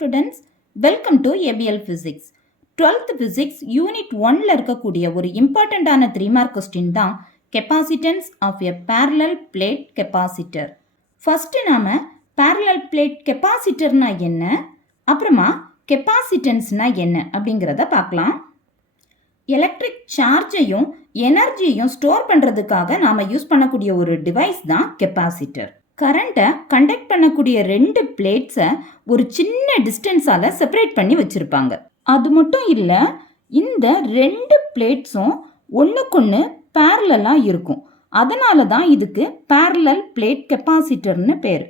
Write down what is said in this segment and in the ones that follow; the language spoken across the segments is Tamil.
students, welcome to ABL Physics. 12th Physics Unit 1ல இருக்கக்கூடிய ஒரு இம்பார்ட்டண்டான 3 மார்க் கொஸ்டின் தான் capacitance of a parallel plate capacitor. First நாம parallel plate capacitorனா என்ன, அப்புறமா capacitanceனா என்ன அப்படிங்கிறத பார்க்கலாம். எலக்ட்ரிக் சார்ஜையும் எனர்ஜியையும் ஸ்டோர் பண்ணுறதுக்காக நாம் யூஸ் பண்ணக்கூடிய ஒரு டிவைஸ் தான் கெப்பாசிட்டர். கரண்ட்டை கண்டக்ட் பண்ணக்கூடிய ரெண்டு பிளேட்ஸை ஒரு சின்ன டிஸ்டன்ஸால் செப்பரேட் பண்ணி வச்சுருப்பாங்க. அது மட்டும் இல்லை, இந்த ரெண்டு பிளேட்ஸும் ஒன்றுக்கொன்று பேரலாக இருக்கும். அதனால தான் இதுக்கு பேரலல் பிளேட் கெப்பாசிட்டர்னு பேர்.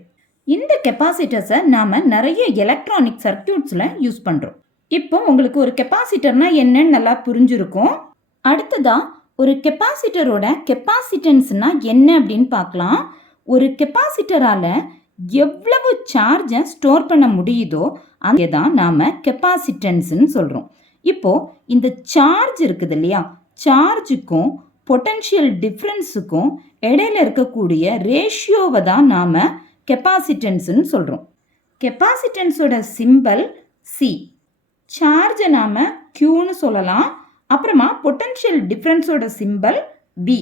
இந்த கெப்பாசிட்டர்ஸை நாம் நிறைய எலக்ட்ரானிக் சர்க்யூட்ஸில் யூஸ் பண்ணுறோம். இப்போ உங்களுக்கு ஒரு கெப்பாசிட்டர்னா என்னன்னு நல்லா புரிஞ்சிருக்கும். அடுத்ததாக ஒரு கெப்பாசிட்டரோட கெப்பாசிட்டன்ஸ்னா என்ன அப்படின்னு பார்க்கலாம். ஒரு கெப்பாசிட்டரால் எவ்வளவு சார்ஜை ஸ்டோர் பண்ண முடியுதோ அங்கே தான் நாம் கெப்பாசிட்டன்ஸ்ன்னு சொல்கிறோம். இப்போது இந்த சார்ஜ் இருக்குது இல்லையா, சார்ஜுக்கும் பொட்டன்ஷியல் டிஃப்ரென்ஸுக்கும் இடையில இருக்கக்கூடிய ரேஷியோவை தான் நாம் கெப்பாசிட்டன்ஸ்ன்னு சொல்கிறோம். கெப்பாசிட்டன்ஸோட சிம்பல் சி. சார்ஜை நாம் Qன்னு சொல்லலாம். அப்புறமா பொட்டன்ஷியல் டிஃப்ரென்ஸோட சிம்பல் V.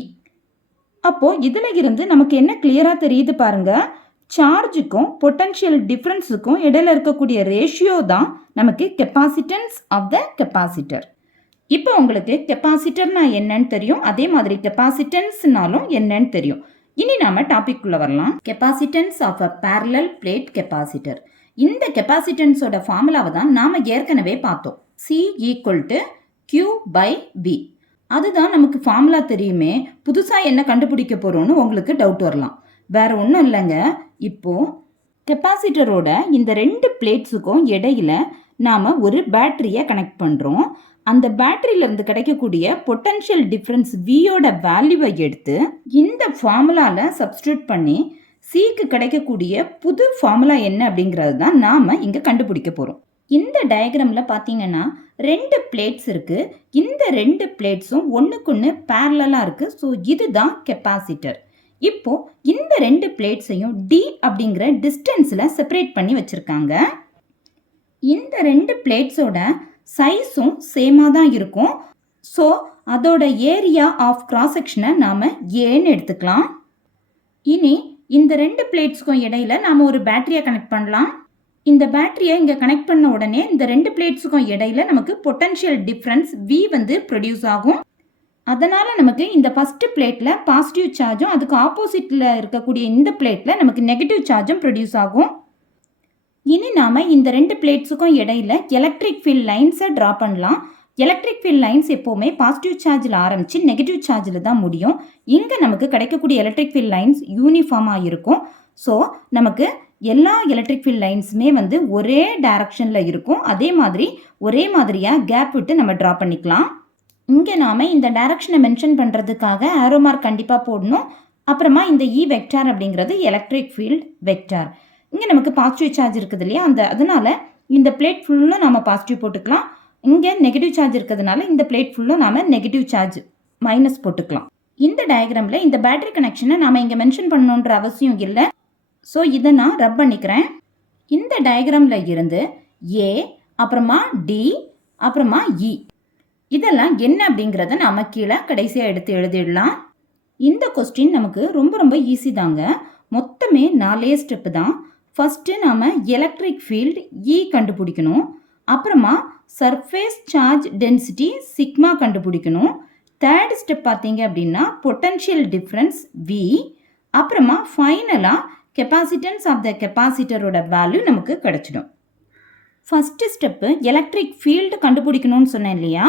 அப்போது இதில் இருந்து நமக்கு என்ன கிளியராக தெரியுது பாருங்க, சார்ஜுக்கும் பொட்டன்ஷியல் டிஃப்ரென்ஸுக்கும் இடையில இருக்கக்கூடிய ரேஷியோ தான் நமக்கு கெப்பாசிட்டன்ஸ் ஆஃப் த கெப்பாசிட்டர். இப்போ உங்களுக்கு கெப்பாசிட்டர்னா என்னன்னு தெரியும், அதே மாதிரி கெப்பாசிட்டன்ஸ்னாலும் என்னன்னு தெரியும். இனி நாம டாபிக் உள்ள வரலாம். Capacitance of a parallel plate capacitor. இந்த கெப்பாசிட்டன்ஸோட ஃபார்முலாவை தான் நாம ஏற்கனவே பார்த்தோம். C = Q/V. அதுதான் நமக்கு ஃபார்முலா தெரியுமே, புதுசாக என்ன கண்டுபிடிக்க போகிறோன்னு உங்களுக்கு டவுட் வரலாம். வேற ஒன்றும் இல்லைங்க, இப்போது கெப்பாசிட்டரோட இந்த ரெண்டு பிளேட்ஸுக்கும் இடையில நாம் ஒரு பேட்டரியை கனெக்ட் பண்ணுறோம். அந்த பேட்டரியிலேருந்து கிடைக்கக்கூடிய பொட்டன்ஷியல் டிஃப்ரென்ஸ் வியோட வேல்யூவை எடுத்து இந்த ஃபார்முலாவில் சப்ஸ்டியூட் பண்ணி சிக்கு கிடைக்கக்கூடிய புது ஃபார்முலா என்ன அப்படிங்கிறது தான் நாம் இங்கே கண்டுபிடிக்க போகிறோம். இந்த டயக்ராமில் பார்த்தீங்கன்னா ரெண்டு பிளேட்ஸ் இருக்குது. இந்த ரெண்டு பிளேட்ஸும் ஒன்றுக்கொன்று பேரலாக இருக்குது. ஸோ இதுதான் கெப்பாசிட்டர். இப்போது இந்த ரெண்டு பிளேட்ஸையும் D அப்படிங்கிற டிஸ்டன்ஸில் செப்பரேட் பண்ணி வச்சுருக்காங்க. இந்த ரெண்டு பிளேட்ஸோட சைஸும் சேமாக தான் இருக்கும். ஸோ அதோட ஏரியா ஆஃப் கிராஸ் செக்ஷனை நாம் ஏன்னு எடுத்துக்கலாம். இனி இந்த ரெண்டு பிளேட்ஸ்க்கும் இடையில நாம் ஒரு பேட்டரியை கனெக்ட் பண்ணலாம். இந்த பேட்டரியை இங்கே கனெக்ட் பண்ண உடனே இந்த ரெண்டு பிளேட்ஸுக்கும் இடையில நமக்கு பொட்டன்ஷியல் டிஃப்ரென்ஸ் V வந்து ப்ரொடியூஸ் ஆகும். அதனால் நமக்கு இந்த ஃபஸ்ட்டு பிளேட்டில் பாசிட்டிவ் சார்ஜும் அதுக்கு ஆப்போசிட்டில் இருக்கக்கூடிய இந்த பிளேட்டில் நமக்கு நெகட்டிவ் சார்ஜும் ப்ரொடியூஸ் ஆகும். இனி நாம் இந்த ரெண்டு பிளேட்ஸுக்கும் இடையில எலக்ட்ரிக் ஃபீல்ட் லைன்ஸை ட்ரா பண்ணலாம். எலக்ட்ரிக் ஃபீல்ட் லைன்ஸ் எப்போவுமே பாசிட்டிவ் சார்ஜில் ஆரம்பித்து நெகட்டிவ் சார்ஜில் தான் முடியும். இங்கே நமக்கு கிடைக்கக்கூடிய எலக்ட்ரிக் ஃபீல்ட் லைன்ஸ் யூனிஃபார்மாக இருக்கும். ஸோ நமக்கு எல்லா எலக்ட்ரிக் ஃபீல்ட் லைன்ஸுமே வந்து ஒரே டைரக்ஷனில் இருக்கும். அதே மாதிரி ஒரே மாதிரியாக கேப் விட்டு நம்ம ட்ரா பண்ணிக்கலாம். இங்கே நாம் இந்த டைரக்ஷனை மென்ஷன் பண்ணுறதுக்காக ஆரோ மார்க் கண்டிப்பாக போடணும். அப்புறமா இந்த E வெக்டார் அப்படிங்கிறது எலக்ட்ரிக் ஃபீல்ட் வெக்டார். இங்கே நமக்கு பாசிட்டிவ் சார்ஜ் இருக்குது இல்லையா, அதனால் இந்த பிளேட் ஃபுல்லும் நாம் பாசிட்டிவ் போட்டுக்கலாம். இங்கே நெகட்டிவ் சார்ஜ் இருக்கிறதுனால இந்த பிளேட் ஃபுல்லும் நாம் நெகட்டிவ் சார்ஜ் மைனஸ் போட்டுக்கலாம். இந்த டயக்ராமில் இந்த பேட்டரி கனெக்ஷனை நாம் இங்கே மென்ஷன் பண்ணணுன்ற அவசியம் இல்லை. ஸோ இதை நான் ரப் பண்ணிக்கிறேன். இந்த டயக்ராமில் இருந்து A, அப்புறமா D, அப்புறமா E இதெல்லாம் என்ன அப்படிங்கிறத நாம் கீழே கடைசியாக எடுத்து எழுதிடலாம். இந்த கொஸ்டின் நமக்கு ரொம்ப ரொம்ப ஈஸி தாங்க. மொத்தமே 4 ஸ்டெப்பு தான். ஃபஸ்ட்டு நாம் எலக்ட்ரிக் ஃபீல்ட் E கண்டுபிடிக்கணும். அப்புறமா சர்ஃபேஸ் சார்ஜ் டென்சிட்டி சிக்மா கண்டுபிடிக்கணும். தேர்ட் ஸ்டெப் பார்த்தீங்க அப்படின்னா பொட்டன்ஷியல் டிஃப்ரென்ஸ் V. அப்புறமா ஃபைனலாக கெப்பாசிட்டன்ஸ் ஆஃப் த கெப்பாசிட்டரோட வேல்யூ நமக்கு கிடச்சிடும். ஃபஸ்ட்டு ஸ்டெப்பு எலக்ட்ரிக் ஃபீல்டு கண்டுபிடிக்கணும்னு சொன்னேன் இல்லையா,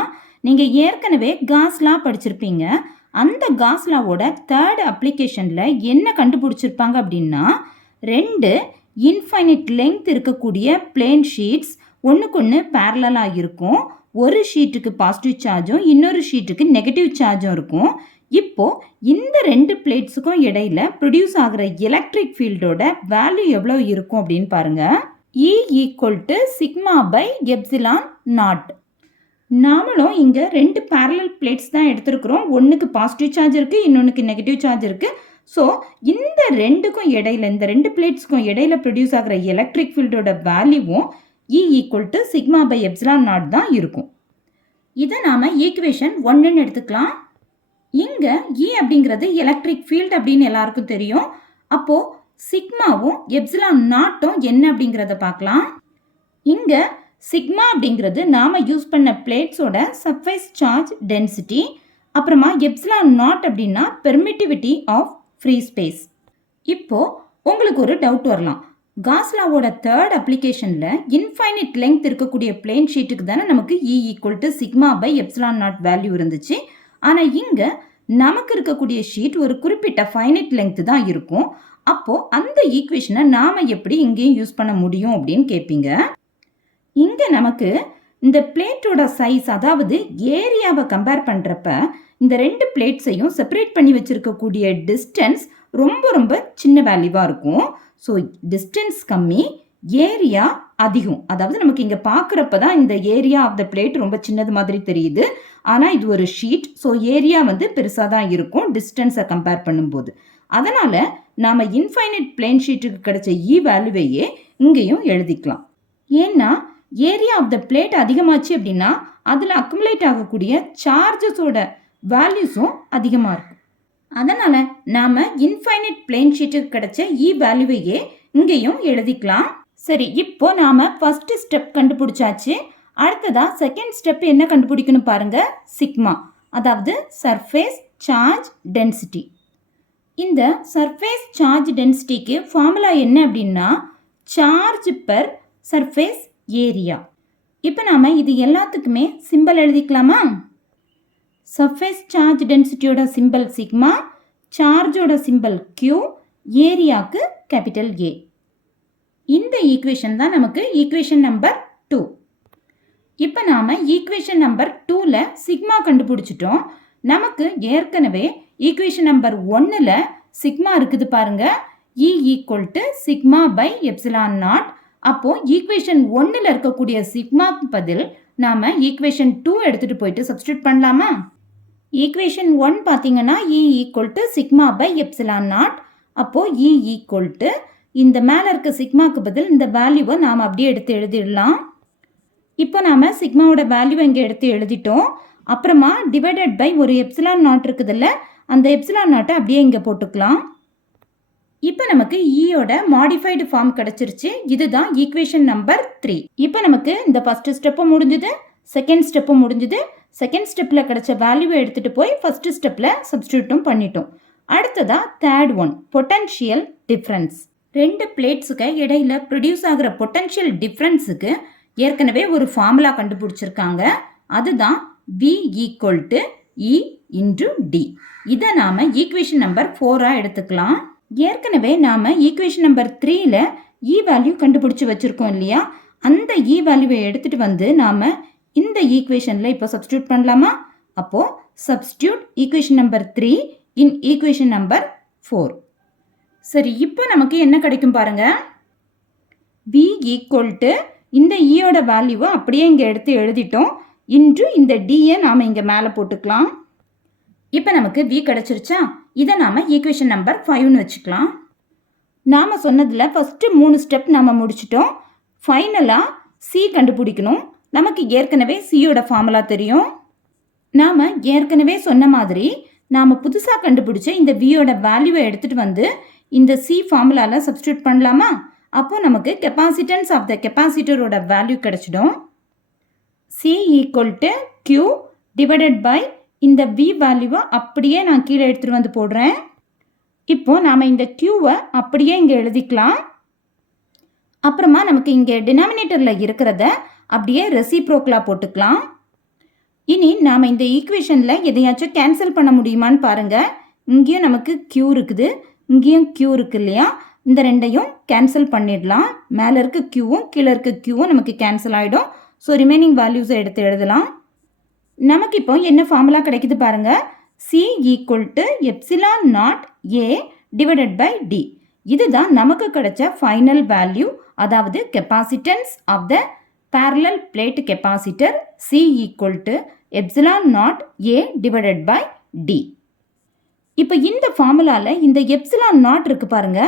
நீங்கள் ஏற்கனவே காஸ் லா படிச்சிருப்பீங்க. அந்த காஸ் லாவோட தேர்ட் அப்ளிகேஷனில் என்ன கண்டுபிடிச்சிருப்பாங்க அப்படின்னா, ரெண்டு இன்ஃபைனிட் லெங்த் இருக்கக்கூடிய பிளேன் ஷீட்ஸ் ஒன்றுக்கொன்று பேரலாக இருக்கும். ஒரு ஷீட்டுக்கு பாசிட்டிவ் சார்ஜும் இன்னொரு ஷீட்டுக்கு நெகட்டிவ் சார்ஜும் இருக்கும். இப்போது இந்த ரெண்டு பிளேட்ஸுக்கும் இடையில ப்ரொடியூஸ் ஆகிற எலக்ட்ரிக் ஃபீல்டோட வேல்யூ எவ்வளோ இருக்கும் அப்படின்னு பாருங்கள். E = σ/ε0. நாமளும் இங்கே ரெண்டு பேரலல் பிளேட்ஸ் தான் எடுத்துருக்குறோம். ஒன்றுக்கு பாசிட்டிவ் சார்ஜ் இருக்குது, இன்னொன்றுக்கு நெகட்டிவ் சார்ஜ் இருக்குது. ஸோ இந்த ரெண்டுக்கும் இடையில, இந்த ரெண்டு பிளேட்ஸ்க்கும் இடையில ப்ரொடியூஸ் ஆகிற எலக்ட்ரிக் ஃபீல்டோட வேல்யூவும் E equal to sigma by epsilon naught தான் இருக்கும். இதை நாம் ஈக்குவேஷன் 1ன்னு எடுத்துக்கலாம். இங்கே E அப்படிங்கிறது எலக்ட்ரிக் ஃபீல்டு அப்படின்னு எல்லாருக்கும் தெரியும். அப்போது சிக்மாவும் எப்சிலான் நாட்டும் என்ன அப்படிங்கிறத பார்க்கலாம். இங்கே சிக்மா அப்படிங்கிறது நாம் யூஸ் பண்ண பிளேட்ஸோட சர்ஃபேஸ் சார்ஜ் டென்சிட்டி. அப்புறமா எப்சிலான் நாட் அப்படின்னா பெர்மிட்டிவிட்டி ஆஃப் ஃப்ரீ ஸ்பேஸ். இப்போது உங்களுக்கு ஒரு டவுட் வரலாம். காஸ் லாவோட தேர்ட் அப்ளிகேஷனில் இன்ஃபைனிட் லெங்த் இருக்கக்கூடிய பிளேன் ஷீட்டுக்கு தானே நமக்கு E equal to sigma by epsilon naught value இருந்துச்சு. ஆனால் இங்கே நமக்கு இருக்கக்கூடிய ஷீட் ஒரு குறிப்பிட்ட ஃபைனிட் லெங்த் தான் இருக்கும். அப்போது அந்த ஈக்குவேஷனை நாம் எப்படி இங்கேயும் யூஸ் பண்ண முடியும் அப்படின்னு கேட்பீங்க. இங்கே நமக்கு இந்த பிளேட்டோட சைஸ், அதாவது ஏரியாவை கம்பேர் பண்ணுறப்ப இந்த ரெண்டு பிளேட்ஸையும் செப்பரேட் பண்ணி வச்சுருக்கக்கூடிய டிஸ்டன்ஸ் ரொம்ப ரொம்ப சின்ன வேல்யூவாக இருக்கும். ஸோ டிஸ்டன்ஸ் கம்மி, ஏரியா அதிகம். அதாவது நமக்கு இங்கே பார்க்குறப்ப தான் இந்த ஏரியா ஆஃப் த பிளேட் ரொம்ப சின்னது மாதிரி தெரியுது. ஆனால் இது ஒரு ஷீட், ஸோ ஏரியா வந்து பெருசாக தான் இருக்கும் டிஸ்டன்ஸை கம்பேர் பண்ணும்போது. அதனால் நாம் இன்ஃபைனைட் பிளேன் ஷீட்டுக்கு கிடைச்ச E வேல்யூவையே இங்கேயும் எழுதிக்கலாம். ஏன்னா ஏரியா ஆஃப் த பிளேட் அதிகமாச்சு அப்படின்னா அதில் அக்குமுலேட் ஆகக்கூடிய சார்ஜஸோட வேல்யூஸும் அதிகமாக இருக்கும். அதனால் நாம் இன்ஃபைனைட் பிளேன் ஷீட்டுக்கு கிடைச்ச E வேல்யூவையே இங்கேயும் எழுதிக்கலாம். சரி, இப்போ நாம் ஃபர்ஸ்ட் ஸ்டெப் கண்டுபிடிச்சாச்சு. அடுத்ததாக செகண்ட் ஸ்டெப் என்ன கண்டுபிடிக்கணும் பாருங்க. சிக்மா, அதாவது சர்ஃபேஸ் சார்ஜ் டென்சிட்டி. இந்த சர்ஃபேஸ் சார்ஜ் டென்சிட்டிக்கு ஃபார்முலா என்ன அப்படின்னா சார்ஜ் பெர் சர்ஃபேஸ் ஏரியா. இப்போ நாம் இது எல்லாத்துக்குமே சிம்பிள் எழுதிக்கலாமா? சர்ஃபேஸ் சார்ஜ் டென்சிட்டியோட சிம்பிள் சிக்மா, சார்ஜோட சிம்பிள் Q, ஏரியாவுக்கு கேபிட்டல் A. இந்த ஈக்குவேஷன் தான் நமக்கு ஈக்குவேஷன் நம்பர் 2. இப்போ நாம் ஈக்குவேஷன் நம்பர் 2ல் சிக்மா கண்டுபிடிச்சிட்டோம். நமக்கு ஏற்கனவே ஈக்குவேஷன் நம்பர் 1ல் சிக்மா இருக்குது பாருங்க. E equal to sigma by epsilon naught. அப்போது ஈக்குவேஷன் 1ல் இருக்கக்கூடிய சிக்மாக்கு பதில் நாம் ஈக்குவேஷன் 2 எடுத்துகிட்டு போயிட்டு சப்ஸ்டியூட் பண்ணலாமா? ஈக்குவேஷன் 1 பார்த்தீங்கன்னா E equal to sigma by epsilon naught. அப்போது E ஈக்குவல் டு இந்த மேலே இருக்க சிக்மாக்கு பதில் இந்த வேல்யூவை நாம் அப்படியே எடுத்து எழுதிடலாம். இப்போ நாம் சிக்மாவோட வேல்யூவை இங்கே எடுத்து எழுதிட்டோம். அப்புறமா டிவைடட் பை ஒரு எப்சிலான் நாட் இருக்குதுல்ல, அந்த எப்சிலான் நாட்டை அப்படியே இங்கே போட்டுக்கலாம். இப்போ நமக்கு ஈயோட மாடிஃபைடு ஃபார்ம் கிடச்சிருச்சு. இதுதான் ஈக்குவேஷன் நம்பர் 3. இப்போ நமக்கு இந்த ஃபஸ்ட்டு ஸ்டெப்பும் முடிஞ்சுது, செகண்ட் ஸ்டெப்பும் முடிஞ்சுது. செகண்ட் ஸ்டெப்பில் கிடச்ச வேல்யூவை எடுத்துகிட்டு போய் ஃபஸ்ட்டு ஸ்டெப்பில் சப்ஸ்டியூட்டும் பண்ணிட்டோம். அடுத்ததாக தேர்ட் ஒன், பொட்டன்ஷியல் டிஃப்ரென்ஸ். ரெண்டு பிளேட்ஸுக்கு இடையில ப்ரொடியூஸ் ஆகிற பொட்டன்ஷியல் டிஃப்ரென்ஸுக்கு ஏற்கனவே ஒரு ஃபார்முலா கண்டுபிடிச்சிருக்காங்க. அதுதான் V equal to E into D. இதை நாம் ஈக்குவேஷன் நம்பர் 4 எடுத்துக்கலாம். ஏற்கனவே நாம் ஈக்குவேஷன் நம்பர் 3ல் E வேல்யூ கண்டுபிடிச்சி வச்சுருக்கோம் இல்லையா? அந்த E வேல்யூவை எடுத்துகிட்டு வந்து நாம் இந்த ஈக்குவேஷனில் இப்போ சப்ஸ்டியூட் பண்ணலாமா? அப்போது சப்ஸ்டியூட் ஈக்குவேஷன் நம்பர் 3 இன் ஈக்குவேஷன் நம்பர் 4. சரி, இப்போ நமக்கு என்ன கிடைக்கும் பாருங்க. V ஈக்குவல் டு இந்த ஈயோட வேல்யூவை அப்படியே இங்கே எடுத்து எழுதிட்டோம். இன்டு இந்த டியை நாம் இங்கே மேலே போட்டுக்கலாம். இப்போ நமக்கு V கிடச்சிருச்சா? இதை நாம் ஈக்குவேஷன் நம்பர் 5ன்னு வச்சுக்கலாம். நாம் சொன்னதில் ஃபஸ்ட்டு 3 ஸ்டெப் நாம் முடிச்சிட்டோம். ஃபைனலாக C கண்டுபிடிக்கணும். நமக்கு ஏற்கனவே சியோட ஃபார்முலா தெரியும். நாம் ஏற்கனவே சொன்ன மாதிரி நாம் புதுசாக கண்டுபிடிச்ச இந்த வியோட வேல்யூவை எடுத்துகிட்டு வந்து இந்த C ஃபார்முலாவில் சப்ஸ்டியூட் பண்ணலாமா? அப்போது நமக்கு கெப்பாசிட்டன்ஸ் ஆஃப் த கெப்பாசிட்டரோட வேல்யூ கிடச்சிடும். C equal to Q divided by இந்த V வேல்யூவை அப்படியே நான் கீழே எடுத்துகிட்டு வந்து போடுறேன். இப்போது நாம் இந்த Qவை அப்படியே இங்கே எழுதிக்கலாம். அப்புறமா நமக்கு இங்கே டினாமினேட்டரில் இருக்கிறத அப்படியே ரெசிப்ரோக்கலாக போட்டுக்கலாம். இனி நாம் இந்த ஈக்குவேஷனில் எதையாச்சும் கேன்சல் பண்ண முடியுமான்னு பாருங்கள். இங்கேயும் நமக்கு Q இருக்குது, இங்கேயும் Q இருக்கு இல்லையா? இந்த ரெண்டையும் கேன்சல் பண்ணிடலாம். மேலே இருக்க Qவும் கீழே இருக்க Qவும் நமக்கு கேன்சல் ஆகிடும். ஸோ ரிமைனிங் வேல்யூஸை எடுத்து எழுதலாம். நமக்கு இப்போ என்ன ஃபார்முலா கிடைக்குது பாருங்கள். C equal to epsilon naught A divided by D. இதுதான் நமக்கு கிடைச்ச ஃபைனல் வேல்யூ, அதாவது capacitance of the parallel plate capacitor C equal to epsilon naught A divided by D. இப்போ இந்த ஃபார்முலாவில் இந்த எப்சிலான் நாட் இருக்கு பாருங்க,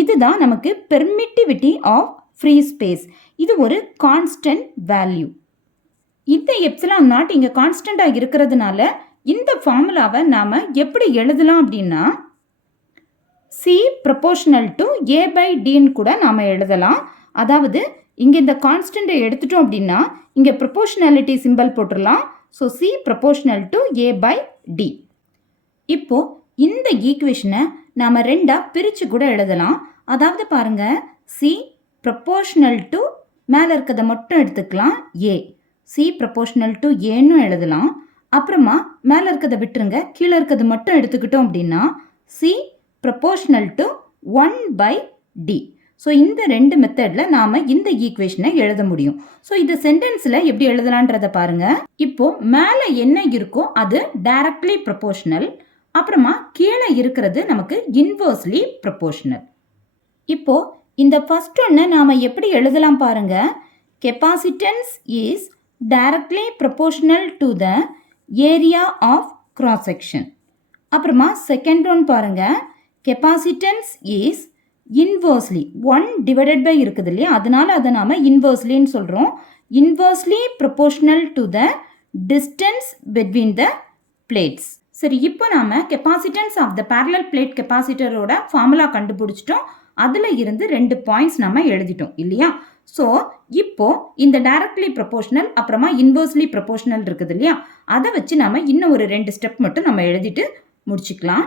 இதுதான் நமக்கு பெர்மிட்டிவிட்டி ஆஃப் ஃப்ரீ ஸ்பேஸ். இது ஒரு கான்ஸ்டன்ட் வேல்யூ. இந்த எப்சிலான் நாட் இங்கே கான்ஸ்டண்ட்டாக இருக்கிறதுனால இந்த ஃபார்முலாவை நாம் எப்படி எழுதலாம் அப்படின்னா C proportional to A by டின்னு கூட நாம் எழுதலாம். அதாவது இங்கே இந்த கான்ஸ்டண்ட்டை எடுத்துட்டோம் அப்படின்னா இங்கே ப்ரொபோர்ஷனாலிட்டி சிம்பிள் போட்டுடலாம். So C proportional to A by D. இப்போது இந்த ஈக்குவேஷனை நாம் ரெண்டாக பிரித்து கூட எழுதலாம். அதாவது பாருங்கள், சி ப்ரொபோர்ஷனல் டு மேலே இருக்கிறத மட்டும் எடுத்துக்கலாம் ஏ, சி ப்ரொபோர்ஷனல் டு ஏன்னு எழுதலாம். அப்புறமா மேலே இருக்கிறத விட்டுருங்க, கீழே இருக்கிறது மட்டும் எடுத்துக்கிட்டோம் அப்படின்னா C proportional to 1 by D. So இந்த ரெண்டு மெத்தடில் நாம் இந்த ஈக்குவேஷனை எழுத முடியும். ஸோ இது சென்டென்ஸில் எப்படி எழுதலான்றதை பாருங்கள். இப்போது மேலே என்ன இருக்கோ அது டைரக்ட்லி ப்ரொபோர்ஷனல், அப்புறமா கீழே இருக்கிறது நமக்கு இன்வர்ஸ்லி ப்ரொபோர்ஷனல். இப்போது இந்த ஃபர்ஸ்ட் ஒன்று நாம் எப்படி எழுதலாம் பாருங்க. Capacitance is directly proportional to the area of cross section. அப்புறமா செகண்ட் ஒன் பாருங்க, capacitance is inversely 1 divided by இருக்குது இல்லையா, அதனால அதை நாம் இன்வர்ஸ்லின்னு சொல்கிறோம். Inversely proportional to the distance between the plates. சரி, இப்போ நாம் capacitance of the parallel plate கெப்பாசிட்டரோட ஃபார்முலா கண்டுபிடிச்சிட்டோம். அதில் இருந்து 2 பாயிண்ட்ஸ் நம்ம எழுதிட்டோம் இல்லையா. ஸோ இப்போ இந்த டைரக்ட்லி ப்ரொபோர்ஷனல் அப்புறமா இன்வர்ஸ்லி ப்ரொபோர்ஷனல் இருக்குது இல்லையா, அதை வச்சு நம்ம இன்னும் ஒரு 2 ஸ்டெப் மட்டும் நம்ம எழுதிட்டு முடிச்சுக்கலாம்.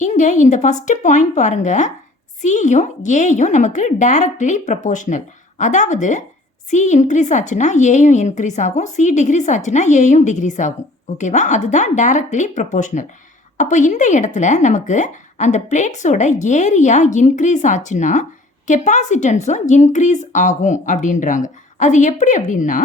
இங்கே இந்த ஃபஸ்ட்டு பாயிண்ட் பாருங்கள், சியும் ஏயும் நமக்கு டைரக்ட்லி ப்ரொபோர்ஷனல். அதாவது சி இன்க்ரீஸ் ஆச்சுன்னா ஏயும் இன்க்ரீஸ் ஆகும், சி டிக்ரீஸ் ஆச்சுன்னா ஏயும் டிக்ரீஸ் ஆகும். ஓகேவா, அதுதான் டைரக்ட்லி ப்ரொபோர்ஷனல். அப்போ இந்த இடத்துல நமக்கு அந்த பிளேட்ஸோட ஏரியா இன்க்ரீஸ் ஆச்சுன்னா கெப்பாசிட்டன்ஸும் இன்க்ரீஸ் ஆகும் அப்படின்றாங்க. அது எப்படி அப்படின்னா,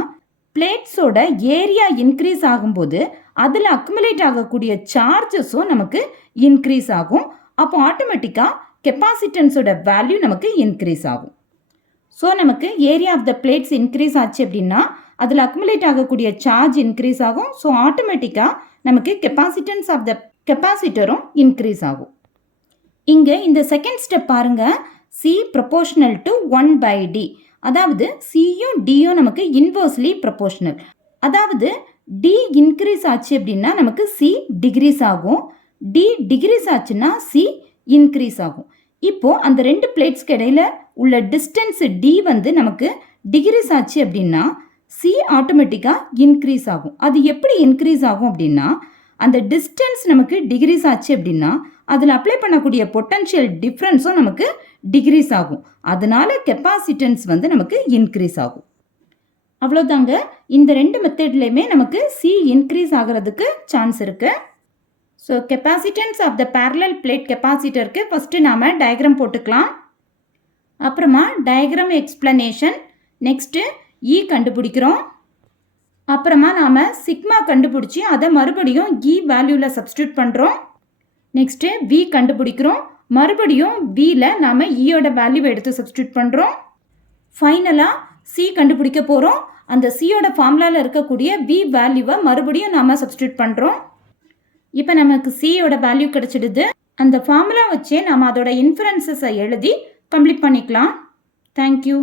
பிளேட்ஸோட ஏரியா இன்க்ரீஸ் ஆகும்போது அதில் அக்குமுலேட் ஆகக்கூடிய சார்ஜஸும் நமக்கு இன்க்ரீஸ் ஆகும். அப்போ ஆட்டோமேட்டிக்காக கெப்பாசிட்டன்ஸோட வேல்யூ நமக்கு இன்க்ரீஸ் ஆகும். ஸோ நமக்கு area of the plates increase ஆச்சு அப்படின்னா அதில் அக்குமுலேட் ஆகக்கூடிய சார்ஜ் இன்க்ரீஸ் ஆகும். ஸோ ஆட்டோமேட்டிக்காக நமக்கு கெப்பாசிட்டன்ஸ் ஆஃப் த கெப்பாசிட்டரும் இன்க்ரீஸ் ஆகும். இங்கே இந்த செகண்ட் ஸ்டெப் பாருங்கள், C proportional to 1 by D. அதாவது சியும் டியும் நமக்கு இன்வர்ஸ்லி ப்ரொபோர்ஷனல். அதாவது டி இன்க்ரீஸ் ஆச்சு அப்படின்னா நமக்கு சி டிக்ரீஸ் ஆகும், டி டிக்ரீஸ் ஆச்சுன்னா சி இன்க்ரீஸ் ஆகும். இப்போது அந்த 2 பிளேட்ஸ்க்கு இடையில் உள்ள டிஸ்டன்ஸ் டி வந்து நமக்கு டிக்ரீஸ் ஆச்சு அப்படின்னா சி ஆட்டோமேட்டிக்காக இன்க்ரீஸ் ஆகும். அது எப்படி இன்க்ரீஸ் ஆகும் அப்படின்னா, அந்த டிஸ்டன்ஸ் நமக்கு டிக்ரீஸ் ஆச்சு அப்படின்னா அதில் அப்ளை பண்ணக்கூடிய பொட்டன்ஷியல் டிஃப்ரென்ஸும் நமக்கு டிக்ரீஸ் ஆகும். அதனால கெப்பாசிட்டன்ஸ் வந்து நமக்கு இன்க்ரீஸ் ஆகும். அவ்வளோதாங்க. இந்த 2 மெத்தட்லேயுமே நமக்கு சி இன்க்ரீஸ் ஆகிறதுக்கு சான்ஸ் இருக்குது. So capacitance of the parallel plate கெப்பாசிட்டருக்கு ஃபஸ்ட்டு நாம் டயக்ராம் போட்டுக்கலாம். அப்புறமா டயக்ராம் எக்ஸ்பிளனேஷன், நெக்ஸ்ட்டு இ கண்டுபிடிக்கிறோம். அப்புறமா நாம் சிக்மா கண்டுபிடிச்சி அதை மறுபடியும் இ வேல்யூவில் சப்ஸ்டியூட் பண்ணுறோம். நெக்ஸ்ட்டு வி கண்டுபிடிக்கிறோம், மறுபடியும் வியில் நாம் ஈயோட வேல்யூவை எடுத்து சப்ஸ்டியூட் பண்ணுறோம். ஃபைனலாக சி கண்டுபிடிக்க போகிறோம். அந்த சியோட ஃபார்முலாவில் இருக்கக்கூடிய வி வேல்யூவை மறுபடியும் நாம் சப்ஸ்டியூட் பண்ணுறோம். இப்போ நமக்கு சியோட வேல்யூ கிடச்சிடுது. அந்த ஃபார்முலா வச்சே நாம் அதோட இன்ஃபரன்சஸை எழுதி கம்ப்ளீட் பண்ணிக்கலாம். தேங்க்யூ.